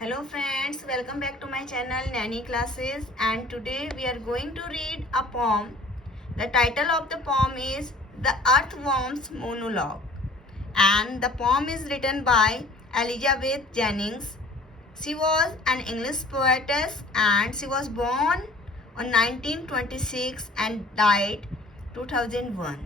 Hello friends, welcome back to my channel Nanny Classes, and today we are going to read a poem. The title of the poem is The Earthworm's Monologue, and the poem is written by Elizabeth Jennings. She was an English poetess and she was born on 1926 and died 2001.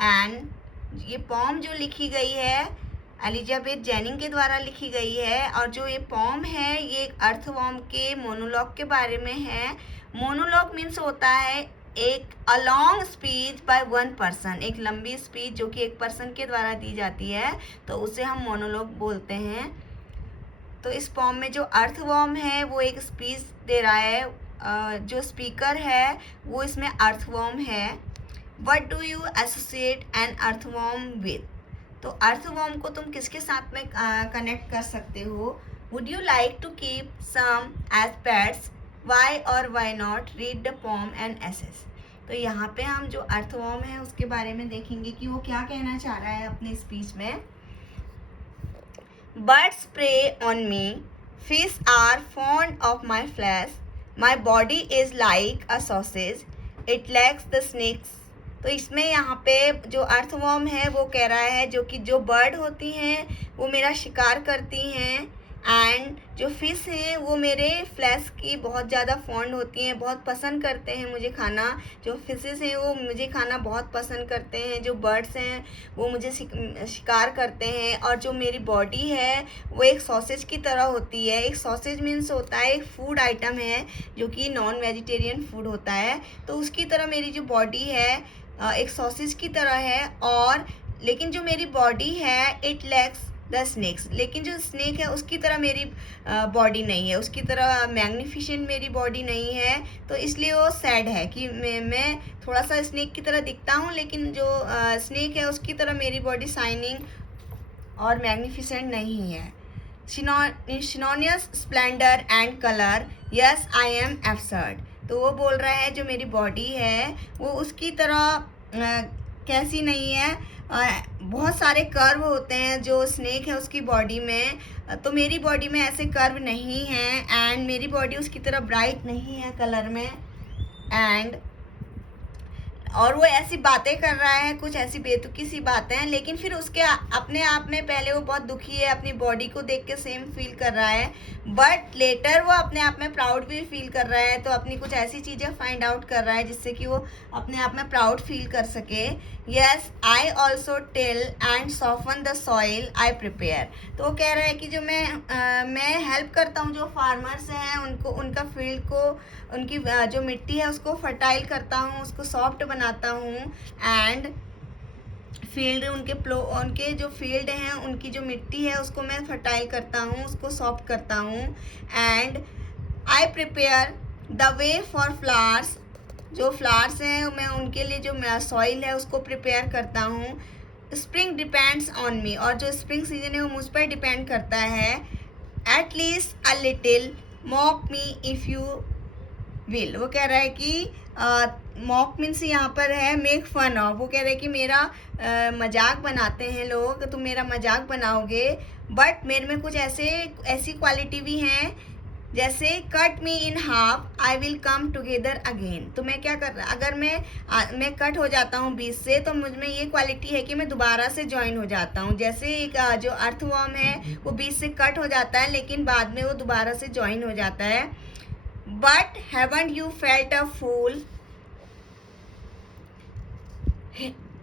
And ये pome जो लिखी गई है Elizabeth ginning के द्वारा लिखी गई है, और जो ये पोम है ये एक अर्थवर्म के मोनोलॉग के बारे में है। मोनोलॉग मीन्स होता है एक a long speech by one person, एक लंबी स्पीच जो कि एक पर्सन के द्वारा दी जाती है, तो उसे हम मोनोलॉग बोलते हैं। तो इस पोम में जो अर्थवर्म है वो एक स्पीच दे रहा है, जो स्पीकर है वो इसमें अर्थवर्म है। What do you associate an earthworm with? तो अर्थवर्म को तुम किसके साथ में कनेक्ट कर सकते हो? Would you like to keep some as pets? Why or why not? Read the poem and assess. तो यहाँ पे हम जो अर्थवर्म है उसके बारे में देखेंगे कि वो क्या कहना चाह रहा है अपने स्पीच में। Birds prey on me. Fish are fond of my flesh. My body is like a sausage. It lacks the snakes. तो इसमें यहाँ पे जो अर्थवर्म है वो कह रहा है जो कि जो बर्ड होती हैं वो मेरा शिकार करती हैं, एंड जो फिश हैं वो मेरे फ्लैश की बहुत ज़्यादा फॉन्ड होती हैं, बहुत पसंद करते हैं मुझे खाना। जो फिशेस हैं वो मुझे खाना बहुत पसंद करते हैं, जो बर्ड्स हैं वो मुझे शिकार करते हैं। और जो मेरी बॉडी है वो एक सॉसेज की तरह होती है। एक सॉसेज मीन्स होता है एक फूड आइटम है जो कि नॉन वेजिटेरियन फूड होता है, तो उसकी तरह मेरी जो बॉडी है एक सॉसेज की तरह है। और लेकिन जो मेरी बॉडी है इट लैक्स द स्नेक्स, लेकिन जो स्नेक है उसकी तरह मेरी बॉडी नहीं है, उसकी तरह मैग्निफिसेंट मेरी बॉडी नहीं है। तो इसलिए वो सैड है कि मैं थोड़ा सा स्नेक की तरह दिखता हूँ, लेकिन जो स्नेक है उसकी तरह मेरी बॉडी शाइनिंग और मैग्निफिसेंट नहीं है। Synonymous splendour and colour, yes I am absurd. तो वो बोल रहा है जो मेरी बॉडी है वो उसकी तरह कैसी नहीं है। बहुत सारे कर्व होते हैं जो स्नेक है उसकी बॉडी में, तो मेरी बॉडी में ऐसे कर्व नहीं है, एंड मेरी बॉडी उसकी तरह ब्राइट नहीं है कलर में। एंड और वो ऐसी बातें कर रहा है, कुछ ऐसी बेतुकी सी बातें हैं, लेकिन फिर उसके अपने आप में पहले वो बहुत दुखी है, अपनी बॉडी को देख के सेम फील कर रहा है, बट लेटर वो अपने आप में प्राउड भी फील कर रहा है। तो अपनी कुछ ऐसी चीज़ें फाइंड आउट कर रहा है जिससे कि वो अपने आप में प्राउड फील कर सके। Yes I also till and soften the soil I prepare. तो वो कह रहा है कि जो मैं हेल्प करता हूँ जो फार्मर्स हैं उनको, उनका फील्ड को, उनकी जो मिट्टी है उसको फर्टाइल करता हूँ, उसको सॉफ्ट बनाता हूँ। एंड फील्ड उनके जो फील्ड हैं उनकी जो मिट्टी है उसको मैं फर्टाइल करता हूँ, उसको सॉफ्ट करता हूँ। And I prepare the way for flowers, जो फ्लावर्स हैं मैं उनके लिए जो सॉइल है उसको प्रिपेयर करता हूँ। स्प्रिंग डिपेंड्स ऑन मी, और जो स्प्रिंग सीजन है वो मुझ पर डिपेंड करता है। At least a little mock me if you will. वो कह रहा है कि मॉक मीन्स यहाँ पर है मेक फन ऑफ। वो कह रहे हैं कि मेरा मजाक बनाते हैं लोग, तुम मेरा मजाक बनाओगे, बट मेरे में कुछ ऐसी क्वालिटी भी हैं जैसे cut me in half I will come together again. तो मैं क्या कर रहा, अगर मैं कट हो जाता हूँ बीच से तो मुझ में ये क्वालिटी है कि मैं दोबारा से ज्वाइन हो जाता हूँ। जैसे एक जो अर्थवर्म है वो बीच से कट हो जाता है लेकिन बाद में वो दोबारा से ज्वाइन हो जाता है। But haven't you felt a fool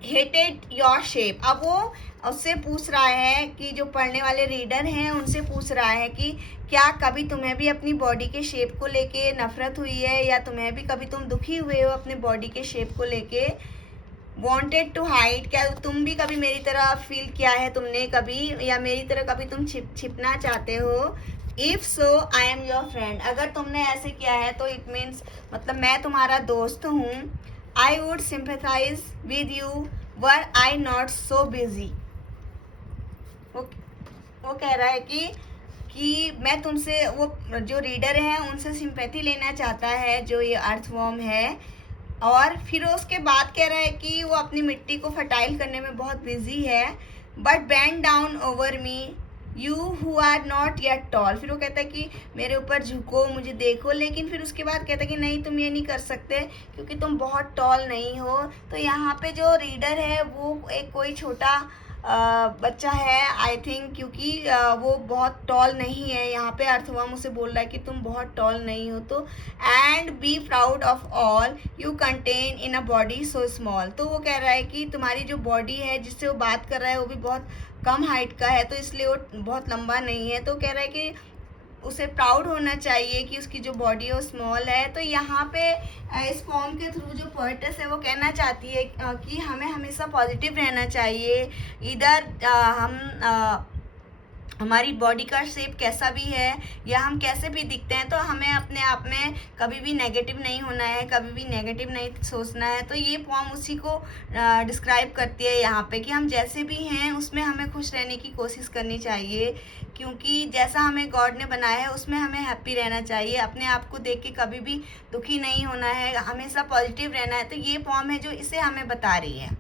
hated your shape। अब वो उससे पूछ रहा है कि जो पढ़ने वाले रीडर हैं उनसे पूछ रहा है कि क्या कभी तुम्हें भी अपनी बॉडी के शेप को लेके नफरत हुई है, या तुम्हें भी कभी तुम दुखी हुए हो अपने बॉडी के शेप को लेके। wanted to hide, क्या तुम भी कभी मेरी तरह फील किया है तुमने कभी, या मेरी तरह कभी तुम छिपना चाहते हो। If so I am your friend, अगर तुमने ऐसे किया है तो इट मीन्स मतलब मैं तुम्हारा दोस्त हूँ। I would sympathise with you were I not so busy. वो कह रहा है कि मैं तुमसे, वो जो रीडर है उनसे सिंपैथी लेना चाहता है जो ये अर्थवर्म है। और फिर उसके बाद कह रहा है कि वो अपनी मिट्टी को फर्टाइल करने में बहुत बिजी है। But bend down over me you who are not yet tall, फिर वो कहता है कि मेरे ऊपर झुको, मुझे देखो, लेकिन फिर उसके बाद कहता है कि नहीं तुम ये नहीं कर सकते क्योंकि तुम बहुत टॉल नहीं हो। तो यहाँ पे जो रीडर है वो एक कोई छोटा बच्चा है आई थिंक, क्योंकि वो बहुत टॉल नहीं है। यहाँ पे अर्थवर्म उसे बोल रहा है कि तुम बहुत टॉल नहीं हो। तो and be proud of all you contain in a body so small, तो वो कह रहा है कि तुम्हारी जो बॉडी है जिससे वो बात कर रहा है वो भी बहुत कम हाइट का है, तो इसलिए वो बहुत लंबा नहीं है। तो कह रहा है कि उसे प्राउड होना चाहिए कि उसकी जो बॉडी है वो स्मॉल है। तो यहाँ पे इस फॉर्म के थ्रू जो पोएटेस है वो कहना चाहती है कि हमें हमेशा पॉजिटिव रहना चाहिए। इधर हमारी बॉडी का शेप कैसा भी है या हम कैसे भी दिखते हैं, तो हमें अपने आप में कभी भी नेगेटिव नहीं होना है, कभी भी नेगेटिव नहीं सोचना है। तो ये पोम उसी को डिस्क्राइब करती है यहाँ पे कि हम जैसे भी हैं उसमें हमें खुश रहने की कोशिश करनी चाहिए, क्योंकि जैसा हमें गॉड ने बनाया है उसमें हमें हैप्पी रहना चाहिए। अपने आप को देख के कभी भी दुखी नहीं होना है, हमेशा पॉजिटिव रहना है। तो ये पोम है जो इसे हमें बता रही है।